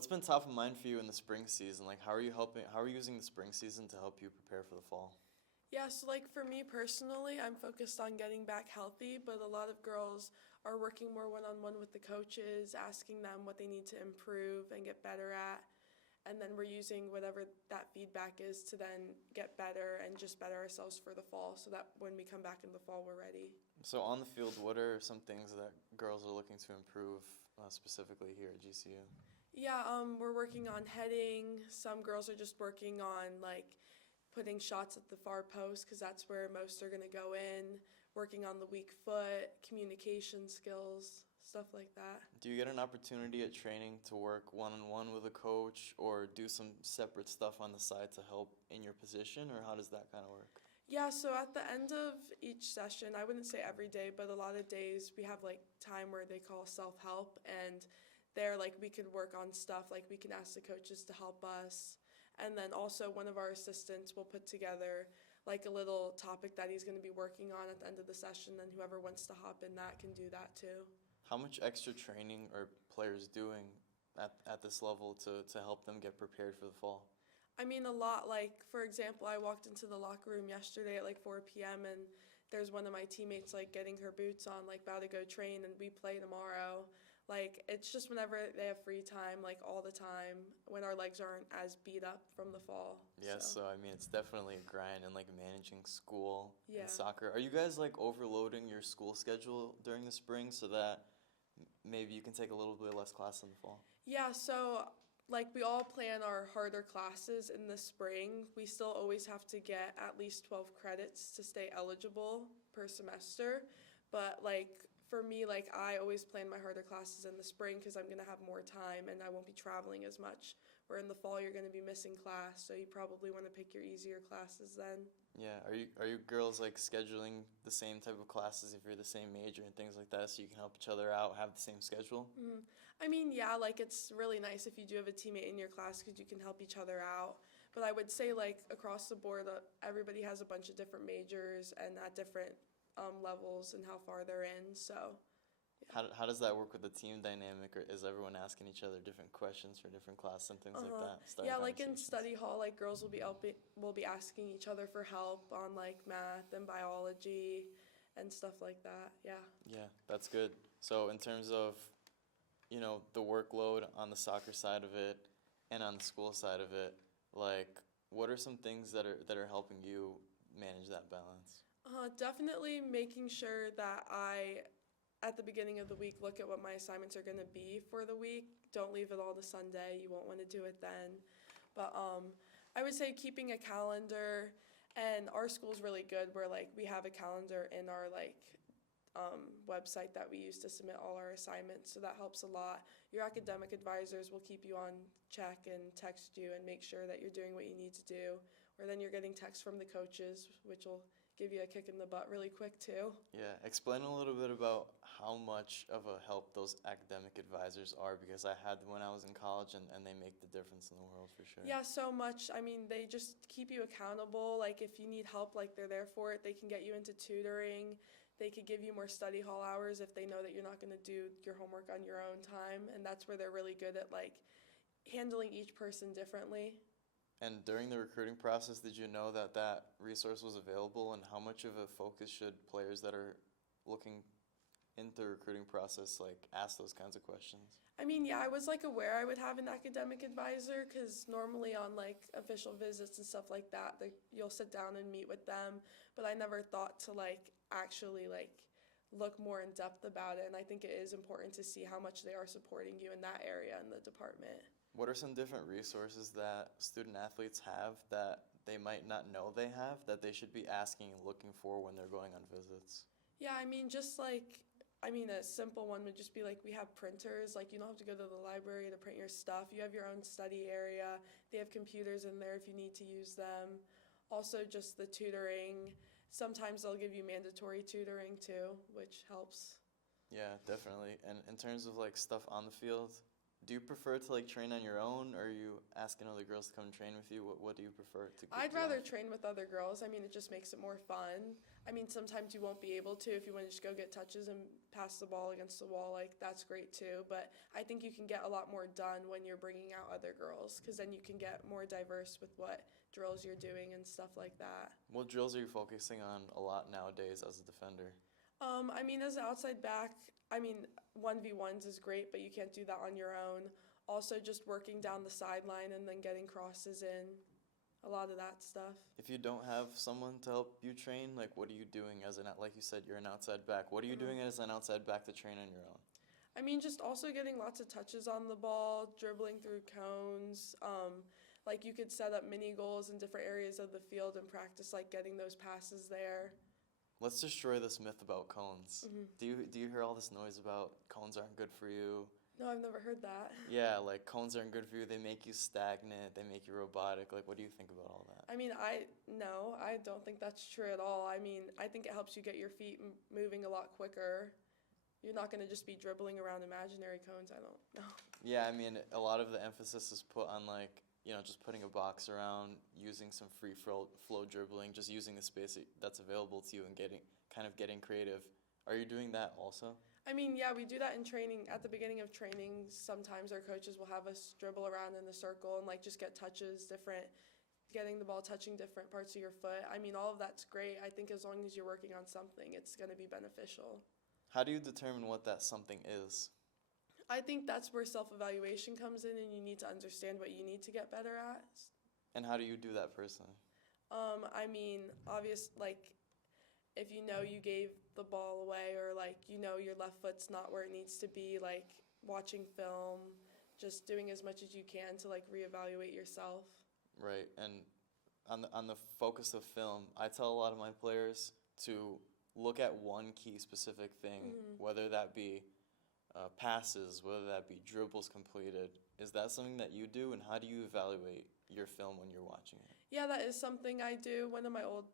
What's been top of mind for you in the spring season? Like, how are you using the spring season to help you prepare for the fall? Yeah, so like for me personally, I'm focused on getting back healthy, but a lot of girls are working more one on one with the coaches, asking them what they need to improve and get better at. And then we're using whatever that feedback is to then get better and just better ourselves for the fall so that when we come back in the fall, we're ready. So on the field, what are some things that girls are looking to improve specifically here at GCU? Yeah, we're working on heading. Some girls are just working on like putting shots at the far post because that's where most are going to go in, working on the weak foot, communication skills, stuff like that. Do you get an opportunity at training to work one-on-one with a coach or do some separate stuff on the side to help in your position, or how does that kind of work? Yeah, so at the end of each session, I wouldn't say every day, but a lot of days we have like time where they call self-help and there like we could work on stuff like we can ask the coaches to help us. And then also one of our assistants will put together like a little topic that he's going to be working on at the end of the session and whoever wants to hop in that can do that too. How much extra training are players doing at this level to help them get prepared for the fall? I mean, a lot. Like, for example, I walked into the locker room yesterday at like 4 p.m. and there's one of my teammates like getting her boots on, like about to go train, and we play tomorrow. Like, it's just whenever they have free time, like all the time, when our legs aren't as beat up from the fall. Yes, so I mean it's definitely a grind and like managing school Yeah. and soccer. Are you guys like overloading your school schedule during the spring so that maybe you can take a little bit less class in the fall? Yeah, so like we all plan our harder classes in the spring. We still always have to get at least 12 credits to stay eligible per semester. But like for me, like I always plan my harder classes in the spring because I'm going to have more time and I won't be traveling as much. Where in the fall you're going to be missing class, so you probably want to pick your easier classes then. Yeah, are you girls like scheduling the same type of classes if you're the same major and things like that so you can help each other out, have the same schedule? I mean, yeah, like it's really nice if you do have a teammate in your class because you can help each other out. But I would say, like, across the board, everybody has a bunch of different majors and at different levels and how far they're in. So, How does that work with the team dynamic, or is everyone asking each other different questions for different classes and things like that? Starting yeah, like in conversations? study hall, like girls will be asking each other for help on like math and biology and stuff like that. Yeah. Yeah, that's good. So in terms of, the workload on the soccer side of it and on the school side of it, like what are some things that are helping you manage that balance? Definitely making sure that I, at the beginning of the week, look at what my assignments are going to be for the week. Don't leave it all to Sunday. You won't want to do it then. But I would say keeping a calendar, and our school's really good where like we have a calendar in our like website that we use to submit all our assignments, so that helps a lot. Your academic advisors will keep you on check and text you and make sure that you're doing what you need to do, or then you're getting texts from the coaches, which will give you a kick in the butt really quick too. Yeah, explain a little bit about how much of a help those academic advisors are, because I had them when I was in college and they make the difference in the world for sure. Yeah, so much. I mean, they just keep you accountable. Like, if you need help, like, they're there for it. They can get you into tutoring. They could give you more study hall hours if they know that you're not going to do your homework on your own time. And that's where they're really good at, like, handling each person differently. And during the recruiting process, did you know that that resource was available, and how much of a focus should players that are looking into the recruiting process like ask those kinds of questions? I mean, yeah, I was like aware I would have an academic advisor because normally on like official visits and stuff like that, you'll sit down and meet with them. But I never thought to like actually like look more in depth about it. And I think it is important to see how much they are supporting you in that area in the department. What are some different resources that student athletes have that they might not know they have that they should be asking and looking for when they're going on visits? Yeah, I mean, just like, I mean, a simple one would just be like we have printers. Like, you don't have to go to the library to print your stuff. You have your own study area. They have computers in there if you need to use them. Also, just the tutoring. Sometimes they'll give you mandatory tutoring too, which helps. Yeah, definitely. And in terms of like stuff on the field, do you prefer to like train on your own, or are you asking other girls to come and train with you? What do you prefer to I'd do rather on- train with other girls. I mean, it just makes it more fun. I mean, sometimes you won't be able to if you want to just go get touches and pass the ball against the wall. Like, that's great too. But I think you can get a lot more done when you're bringing out other girls because then you can get more diverse with what drills you're doing and stuff like that. What drills are you focusing on a lot nowadays as a defender? I mean, as an outside back, I mean, 1v1s is great, but you can't do that on your own. Also, just working down the sideline and then getting crosses in, a lot of that stuff. If you don't have someone to help you train, like what are you doing as like you said, you're an outside back. What are you Mhm. doing as an outside back to train on your own? I mean, just also getting lots of touches on the ball, dribbling through cones. Like you could set up mini goals in different areas of the field and practice like getting those passes there. Let's destroy this myth about cones. Mhm. Do you hear all this noise about cones aren't good for you? No, I've never heard that. Yeah, like cones aren't good for you. They make you stagnant. They make you robotic. Like, what do you think about all that? I mean, no, I don't think that's true at all. I mean, I think it helps you get your feet moving a lot quicker. You're not going to just be dribbling around imaginary cones. I don't know. Yeah, I mean, a lot of the emphasis is put on like, just putting a box around, using some free flow dribbling, just using the space that's available to you and getting creative. Are you doing that also? I mean, yeah, we do that in training. At the beginning of training, sometimes our coaches will have us dribble around in a circle and like just get touches, getting the ball touching different parts of your foot. I mean, all of that's great. I think as long as you're working on something, it's going to be beneficial. How do you determine what that something is? I think that's where self-evaluation comes in, and you need to understand what you need to get better at. And how do you do that personally? I mean, like, if you know you gave the ball away or, like, your left foot's not where it needs to be, like, watching film, just doing as much as you can to, like, reevaluate yourself. Right, and on the focus of film, I tell a lot of my players to look at one key specific thing, Mhm. whether that be passes, whether that be dribbles completed. Is that something that you do, and how do you evaluate your film when you're watching it? Yeah, that is something I do. One of my old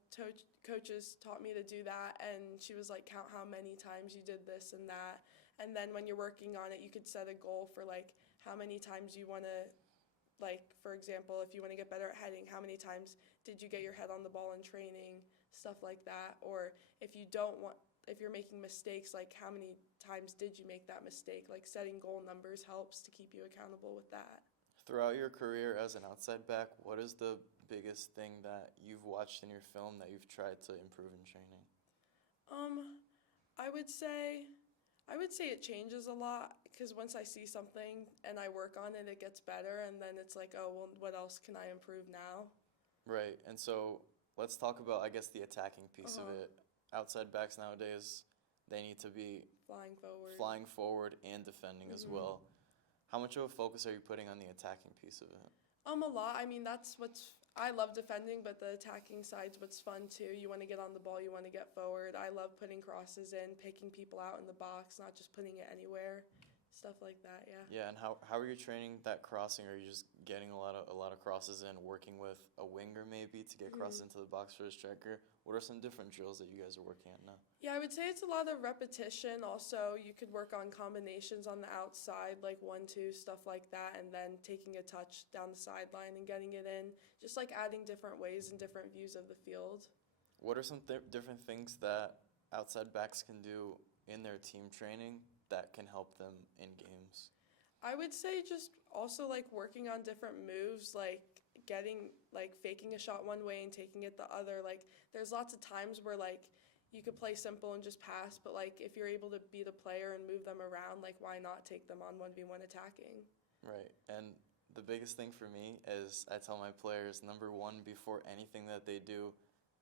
coaches taught me to do that, and she was like, count how many times you did this and that. And then when you're working on it, you could set a goal for like how many times you want to, like, for example, if you want to get better at heading, how many times did you get your head on the ball in training, stuff like that. Or if you're making mistakes, like how many times did you make that mistake? Like setting goal numbers helps to keep you accountable with that. Throughout your career as an outside back, what is the biggest thing that you've watched in your film that you've tried to improve in training? I would say it changes a lot because once I see something and I work on it, it gets better, and then it's like, oh, well, what else can I improve now? Right, and so let's talk about, I guess, the attacking piece of it. Outside backs nowadays, they need to be flying forward and defending as well. How much of a focus are you putting on the attacking piece of it? A lot. I mean, I love defending, but the attacking side's what's fun too. You want to get on the ball, you want to get forward. I love putting crosses in, picking people out in the box, not just putting it anywhere, stuff like that. Yeah. Yeah, and how are you training that crossing? Are you just getting a lot of crosses in, working with a winger maybe to get crosses into the box for a striker? What are some different drills that you guys are working on now? Yeah, I would say it's a lot of repetition. Also, you could work on combinations on the outside, like 1-2, stuff like that, and then taking a touch down the sideline and getting it in. Just like adding different ways and different views of the field. What are some different things that outside backs can do in their team training that can help them in games? I would say just also like working on different moves, like faking a shot one way and taking it the other. Like there's lots of times where like you could play simple and just pass, but like if you're able to be the player and move them around, like why not take them on 1v1 attacking? Right, and the biggest thing for me is I tell my players, number one, before anything that they do,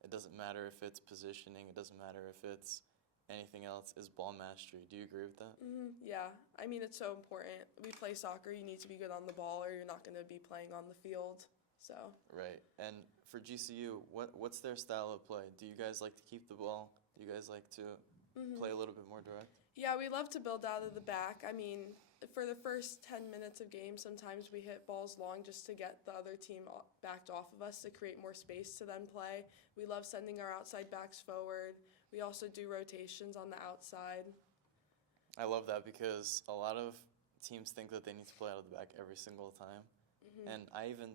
it doesn't matter if it's positioning, it doesn't matter if it's anything else, is ball mastery. Do you agree with that? Yeah, I mean it's so important. We play soccer, you need to be good on the ball or you're not going to be playing on the field. So. Right, and for GCU, what's their style of play? Do you guys like to keep the ball? Do you guys like to play a little bit more direct? Yeah, we love to build out of the back. I mean, for the first 10 minutes of game, sometimes we hit balls long just to get the other team backed off of us to create more space to then play. We love sending our outside backs forward. We also do rotations on the outside. I love that because a lot of teams think that they need to play out of the back every single time. Hmm. And I even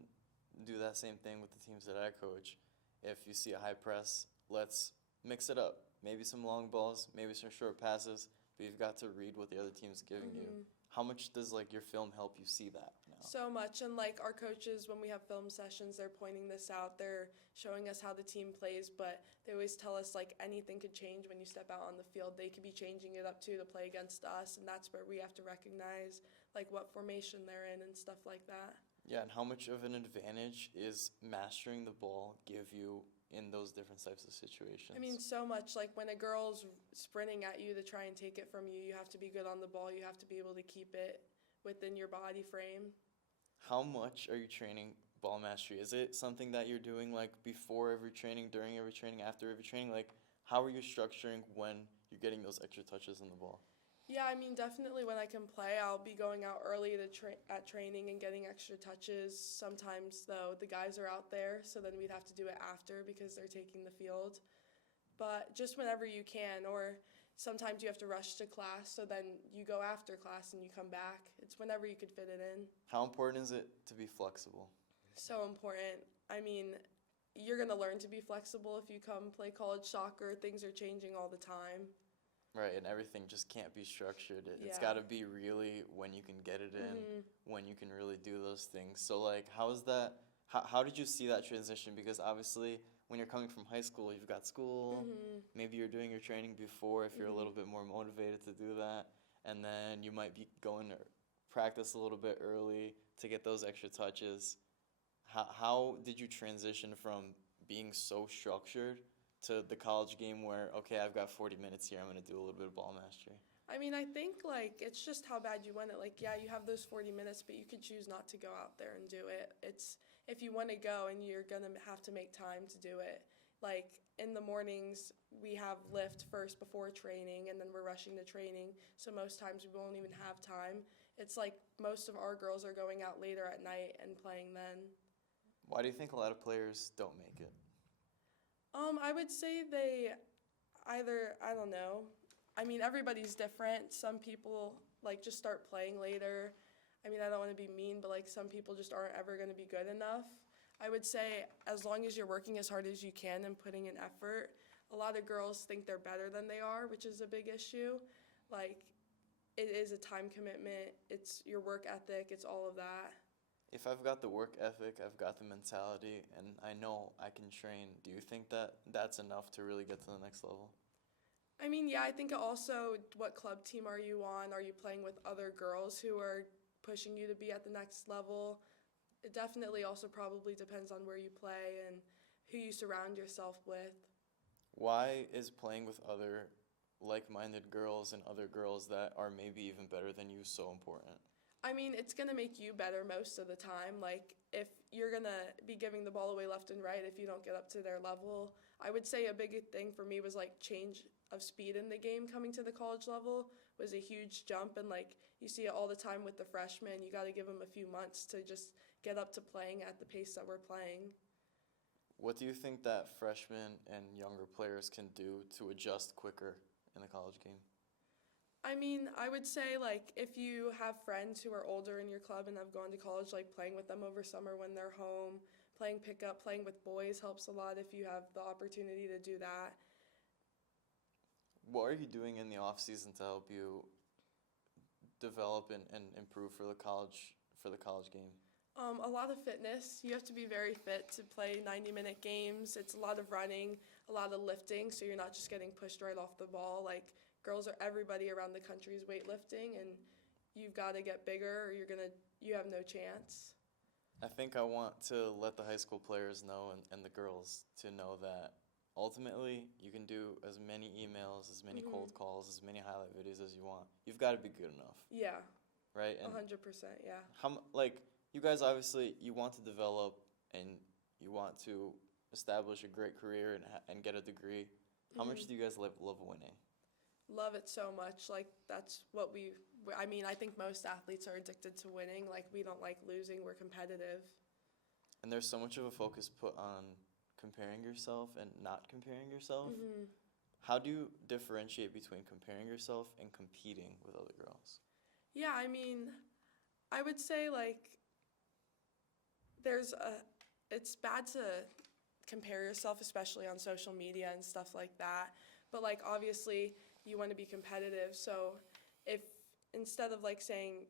do that same thing with the teams that I coach. If you see a high press, let's mix it up. Maybe some long balls, maybe some short passes, but you've got to read what the other team's giving you. Hmm. How much does like your film help you see that now? So much. And like our coaches, when we have film sessions, they're pointing this out. They're showing us how the team plays, but they always tell us like anything could change when you step out on the field. They could be changing it up too to play against us, and that's where we have to recognize like what formation they're in and stuff like that. Yeah, and how much of an advantage is mastering the ball give you in those different types of situations? I mean, so much. Like when a girl's sprinting at you to try and take it from you have to be good on the ball. You have to be able to keep it within your body frame. How much are you training ball mastery? Is it something that you're doing like before every training, during every training, after every training? Like, how are you structuring when you're getting those extra touches on the ball? Yeah, I mean, definitely when I can play, I'll be going out early at training and getting extra touches. Sometimes, though, the guys are out there, so then we'd have to do it after because they're taking the field. But just whenever you can, or sometimes you have to rush to class, so then you go after class and you come back. It's whenever you could fit it in. How important is it to be flexible? So important. I mean, you're going to learn to be flexible if you come play college soccer. Things are changing all the time. Right, and everything just can't be structured. It's Yeah. got to be really when you can get it in, Mhm. when you can really do those things. So, like, how's that? How did you see that transition? Because obviously, when you're coming from high school, you've got school. Mhm. Maybe you're doing your training before if you're a Mhm. little bit more motivated to do that. And then you might be going to practice a little bit early to get those extra touches. How did you transition from being so structured to the college game where, okay, I've got 40 minutes here, I'm going to do a little bit of ball mastery? I mean, I think like it's just how bad you want it. Like, yeah, you have those 40 minutes, but you could choose not to go out there and do it. It's if you want to go and you're gonna have to make time to do it. Like in the mornings, we have lift first before training, and then we're rushing to training. So most times we won't even have time. It's like most of our girls are going out later at night and playing then. Why do you think a lot of players don't make it? I would say they either, I don't know. I mean, everybody's different. Some people like just start playing later. I mean, I don't want to be mean, but like some people just aren't ever going to be good enough. I would say as long as you're working as hard as you can and putting in effort, a lot of girls think they're better than they are, which is a big issue. Like it is a time commitment. It's your work ethic. It's all of that. If I've got the work ethic, I've got the mentality, and I know I can train, do you think that that's enough to really get to the next level? I mean, yeah, I think it also what club team are you on? Are you playing with other girls who are pushing you to be at the next level? It definitely also probably depends on where you play and who you surround yourself with. Why is playing with other like-minded girls and other girls that are maybe even better than you so important? I mean, it's going to make you better most of the time. Like, if you're going to be giving the ball away left and right if you don't get up to their level, I would say a big thing for me was like change of speed in the game coming to the college level was a huge jump. And like, you see it all the time with the freshmen. You got to give them a few months to just get up to playing at the pace that we're playing. What do you think that freshmen and younger players can do to adjust quicker in the college game? I mean, I would say like if you have friends who are older in your club and have gone to college, like playing with them over summer when they're home, playing pickup, playing with boys helps a lot if you have the opportunity to do that. What are you doing in the off season to help you develop and improve for the college game? A lot of fitness. You have to be very fit to play 90-minute games. It's a lot of running, a lot of lifting, so you're not just getting pushed right off the ball. Like everybody around the country is weightlifting, and you've got to get bigger or you have no chance. I think I want to let the high school players know and the girls to know that ultimately you can do as many emails, as many cold calls, as many highlight videos as you want. You've got to be good enough, Yeah, right? And 100%, yeah. you guys obviously you want to develop and you want to establish a great career and get a degree. How much do you guys love winning? Love it so much. Like that's what I mean, I think most athletes are addicted to winning. Like we don't like losing. We're competitive. And there's so much of a focus put on comparing yourself and not comparing yourself. How do you differentiate between comparing yourself and competing with other girls? Yeah, I mean, I would say like there's a it's bad to compare yourself, especially on social media and stuff like that. But like obviously you want to be competitive, so if instead of like saying,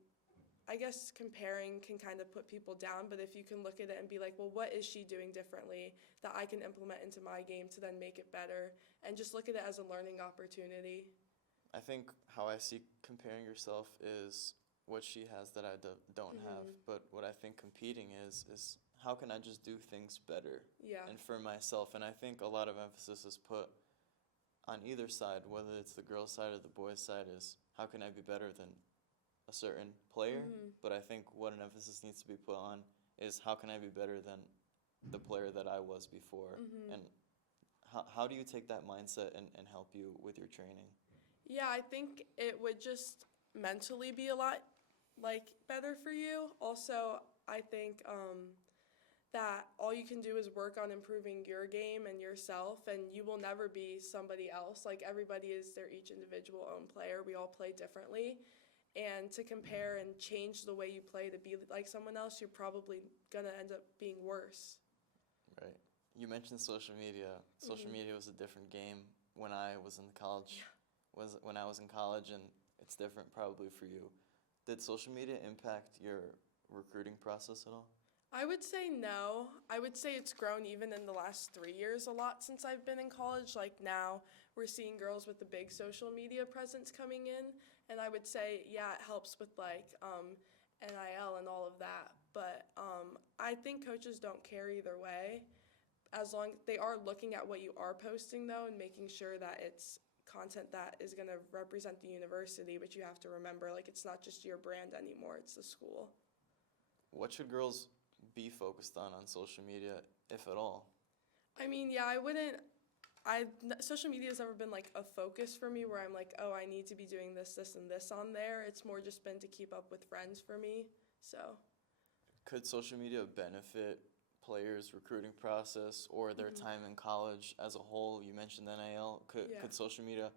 I guess comparing can kind of put people down, but if you can look at it and be like, well, what is she doing differently that I can implement into my game to then make it better, and just look at it as a learning opportunity. I think how I see comparing yourself is what she has that I don't have. Mhm. But what I think competing is how can I just do things better Yeah. and for myself. And I think a lot of emphasis is put on either side, whether it's the girls' side or the boys' side, is how can I be better than a certain player. Mhm. But I think what an emphasis needs to be put on is how can I be better than the player that I was before. Mhm. And how do you take that mindset and help you with your training? Yeah, I think it would just mentally be a lot like better for you. Also, I think that all you can do is work on improving your game and yourself, and you will never be somebody else. Like everybody is their each individual own player. We all play differently. And to compare and change the way you play to be like someone else, you're probably gonna end up being worse. Right. You mentioned social media. Social Mhm. media was a different game when I was in college. Was when I was in college, and it's different probably for you. Did social media impact your recruiting process at all? I would say no. I would say it's grown even in the last 3 years a lot since I've been in college. Like now, we're seeing girls with the big social media presence coming in, and I would say, yeah, it helps with like NIL and all of that. But I think coaches don't care either way. As long they are looking at what you are posting though, and making sure that it's content that is going to represent the university. But you have to remember, like, it's not just your brand anymore; it's the school. What should girls be focused on social media, if at all? I mean, yeah, I wouldn't. Social media has never been like a focus for me where I'm like, oh, I need to be doing this, this, and this on there. It's more just been to keep up with friends for me. So, Could social media benefit players' recruiting process or their mhm. time in college as a whole? You mentioned NIL. Yeah. Could social media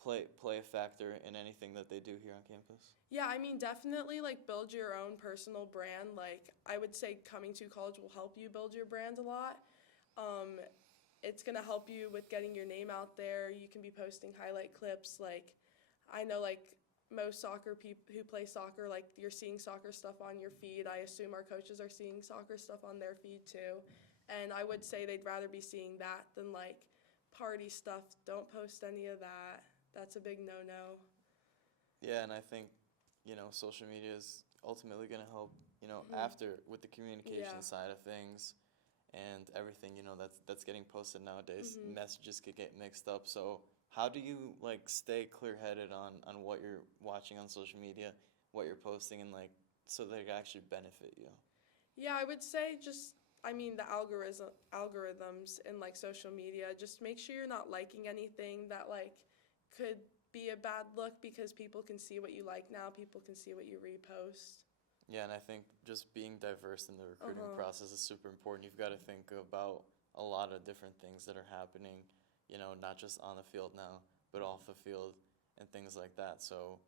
play a factor in anything that they do here on campus? Yeah, I mean, definitely like build your own personal brand. Like, I would say coming to college will help you build your brand a lot. Um, it's going to help you with getting your name out there. You can be posting highlight clips. Like, I know, like, most soccer people who play soccer, like, you're seeing soccer stuff on your feed. I assume our coaches are seeing soccer stuff on their feed too. And I would say they'd rather be seeing that than, like, party stuff. Don't post any of that. That's a big no no. Yeah, and I think, social media is ultimately going to help, Hmm. after with the communication Yeah. side of things and everything, that's getting posted nowadays. Hmm. Messages could get mixed up. So how do you like stay clear-headed on what you're watching on social media, what you're posting, and like so they can actually benefit you? Yeah, I would say just, I mean, the algorithms in like social media, just make sure you're not liking anything that like could be a bad look, because people can see what you like now, people can see what you repost. Yeah, and I think just being diverse in the recruiting Uh-huh. process is super important. You've got to think about a lot of different things that are happening, not just on the field now, but off the field and things like that. So,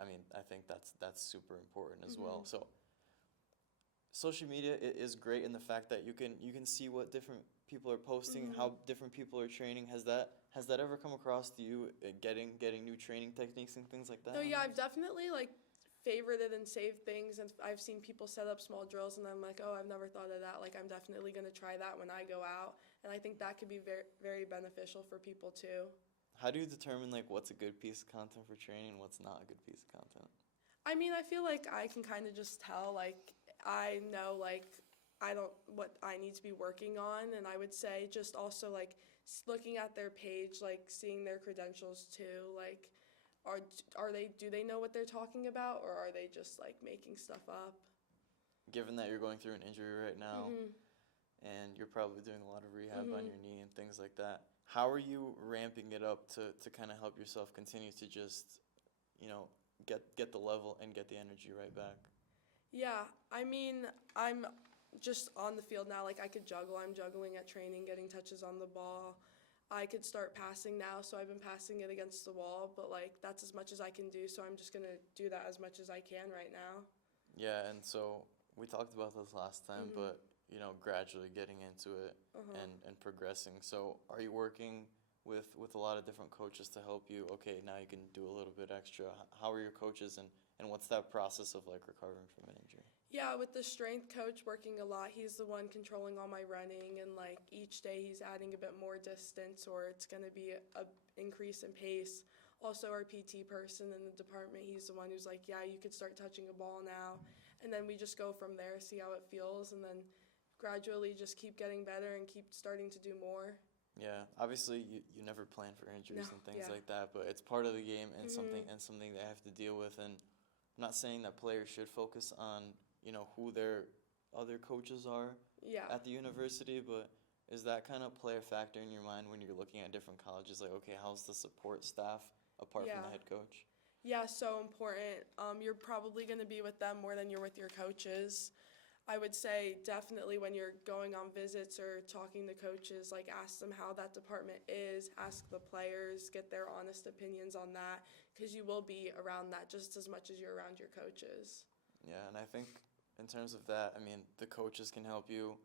I mean, I think that's super important as well. Mhm. So, social media is great in the fact that you can see what different people are posting, Mhm. how different people are training. Has that ever come across to you, getting new training techniques and things like that No, on yeah, there? I've definitely like favorited and saved things, and I've seen people set up small drills, and I'm like, oh, I've never thought of that. Like, I'm definitely gonna try that when I go out, and I think that could be very, very beneficial for people too. How do you determine like what's a good piece of content for training and what's not a good piece of content? I mean, I feel like I can kind of just tell, like, I know, like, I don't, what I need to be working on. And I would say just also, like, looking at their page, like, seeing their credentials too. Like, are, do they know what they're talking about, or are they just, like, making stuff up? Given that you're going through an injury right now Mm and you're probably doing a lot of hmm. Mm rehab on hmm. your knee and things like that, how are you ramping it up to kind of help yourself continue to just, you know, get the level and get the energy right back? Yeah, I mean, I'm just on the field now. Like, I could juggle. I'm juggling at training, getting touches on the ball. I could start passing now, so I've been passing it against the wall, but like that's as much as I can do, so I'm just gonna do that as much as I can right now. Yeah, and so we talked about this last time, Mhm. but gradually getting into it Uh-huh. and progressing. So are you working with a lot of different coaches to help you? Okay, now you can do a little bit extra. How are your coaches and what's that process of like recovering from an injury? Yeah, with the strength coach working a lot, he's the one controlling all my running, and like each day he's adding a bit more distance or it's going to be a increase in pace. Also our PT person in the department, he's the one who's like, "Yeah, you could start touching a ball now." And then we just go from there, see how it feels, and then gradually just keep getting better and keep starting to do more. Yeah, obviously you never plan for injuries No, and things yeah. like that, but it's part of the game and Mhm. something they have to deal with. And I'm not saying that players should focus on who their other coaches are Yeah. at the university, but is that kind of play a factor in your mind when you're looking at different colleges? Like, okay, how's the support staff apart from the Yeah. head coach? Yeah, so important. You're probably going to be with them more than you're with your coaches. I would say definitely when you're going on visits or talking to coaches, like ask them how that department is, ask the players, get their honest opinions on that, because you will be around that just as much as you're around your coaches. Yeah, and I think in terms of that, I mean, the coaches can help you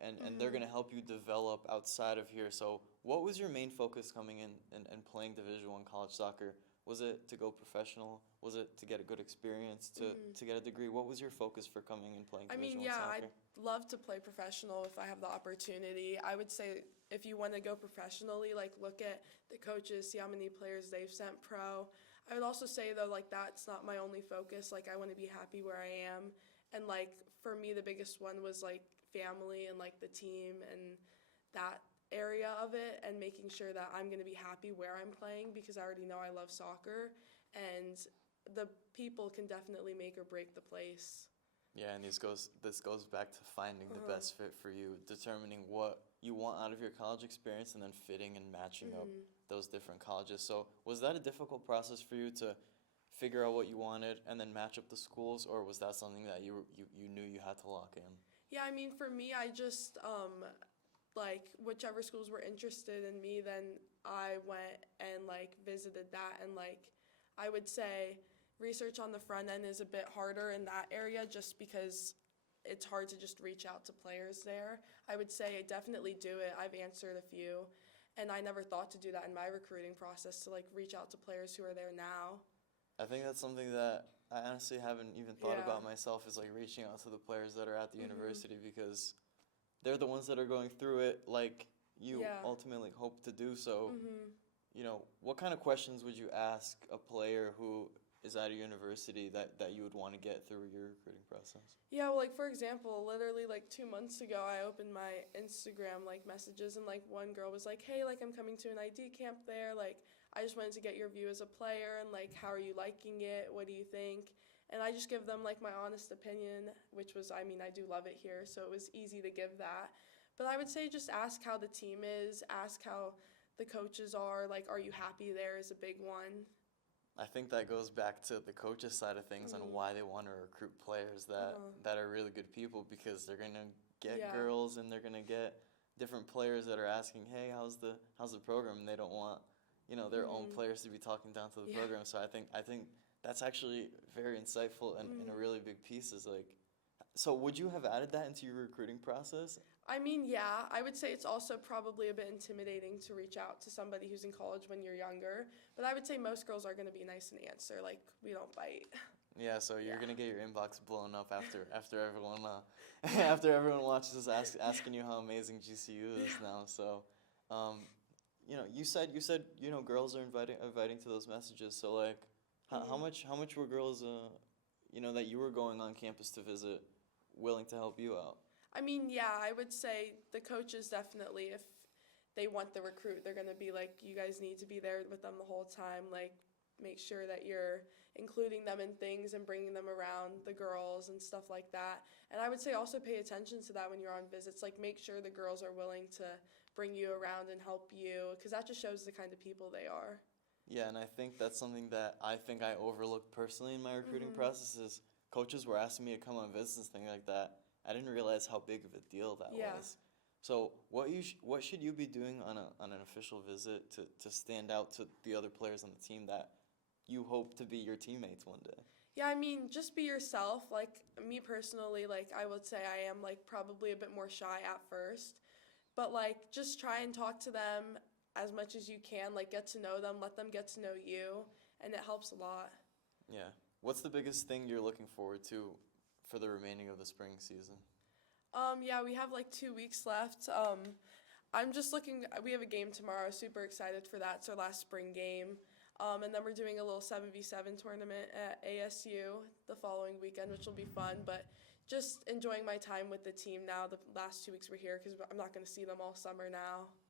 and they're Mhm. going to help you develop outside of here. So, what was your main focus coming in and playing Division One college soccer? Was it to go professional? Was it to get a good experience Mhm. to get a degree? What was your focus for coming and playing I mean, Division One yeah, I'd soccer? love to play professional if I have the opportunity. I would say if you want to go professionally, like look at the coaches, see how many players they've sent pro. I would also say though, like that's not my only focus. Like I want to be happy where I am, and like for me, the biggest one was like family and like the team and that area of it, and making sure that I'm going to be happy where I'm playing because I already know I love soccer, and the people can definitely make or break the place. Yeah, and this goes back to finding the Uh-huh. best fit for you, determining what you want out of your college experience, and then fitting and matching up Mhm. those different colleges. So, was that a difficult process for you to figure out what you wanted and then match up the schools, or was that something that you knew you had to lock in? Yeah, I mean, for me, I just like whichever schools were interested in me, then I went and like visited that, and like I would say research on the front end is a bit harder in that area just because it's hard to just reach out to players there. I would say I definitely do it. I've answered a few, and I never thought to do that in my recruiting process to like reach out to players who are there now. I think that's something that I honestly haven't even thought Yeah. about myself is like reaching out to the players that are at the Mhm. university because they're the ones that are going through it like you Yeah. ultimately hope to do so. Mhm. What kind of questions would you ask a player who is at a university that you would want to get through your recruiting process? Yeah, well, like for example, literally like 2 months ago, I opened my Instagram like messages, and like one girl was like, "Hey, like I'm coming to an ID camp there. Like I just wanted to get your view as a player, and like how are you liking it? What do you think?" And I just give them like my honest opinion, which was, I mean, I do love it here, so it was easy to give that. But I would say just ask how the team is, ask how the coaches are. Like, are you happy there? Is a big one. I think that goes back to the coaches side of things and Mhm. why they want to recruit players that Uh-huh. that are really good people because they're gonna get Yeah. girls and they're gonna get different players that are asking, hey, how's the program? And they don't want their own Mhm. players to be talking down to the Yeah. program. So I think that's actually very insightful and a Mhm. really big piece. Is like, so would you have added that into your recruiting process? I mean, yeah, I would say it's also probably a bit intimidating to reach out to somebody who's in college when you're younger, but I would say most girls are going to be nice and answer. Like, we don't bite. Yeah, so you're Yeah. gonna get your inbox blown up after everyone after everyone watches this asking you how amazing GCU is Yeah. now. So, um, you said girls are inviting to those messages. So like, how Mhm. much were girls that you were going on campus to visit willing to help you out? I mean, yeah, I would say the coaches definitely, if they want the recruit, they're going to be like, you guys need to be there with them the whole time. Like, make sure that you're including them in things and bringing them around the girls and stuff like that. And I would say also pay attention to that when you're on visits. Like, make sure the girls are willing to bring you around and help you, because that just shows the kind of people they are. Yeah, and I think that's something that I think I overlooked personally in my recruiting Mhm. process is coaches were asking me to come on visits and things like that. I didn't realize how big of a deal that Yeah. was. So what should you be doing on an official visit to stand out to the other players on the team that you hope to be your teammates one day? Yeah, I mean, just be yourself. Like, me personally, like, I would say I am, like, probably a bit more shy at first. But, like, just try and talk to them as much as you can. Like, get to know them, let them get to know you, and it helps a lot. Yeah. What's the biggest thing you're looking forward to for the remaining of the spring season? Yeah, we have, like, 2 weeks left. I'm just looking, we have a game tomorrow. Super excited for that. It's our last spring game. And then we're doing a little 7v7 tournament at ASU the following weekend, which will be fun. But just enjoying my time with the team now, the last 2 weeks we're here, because I'm not going to see them all summer now.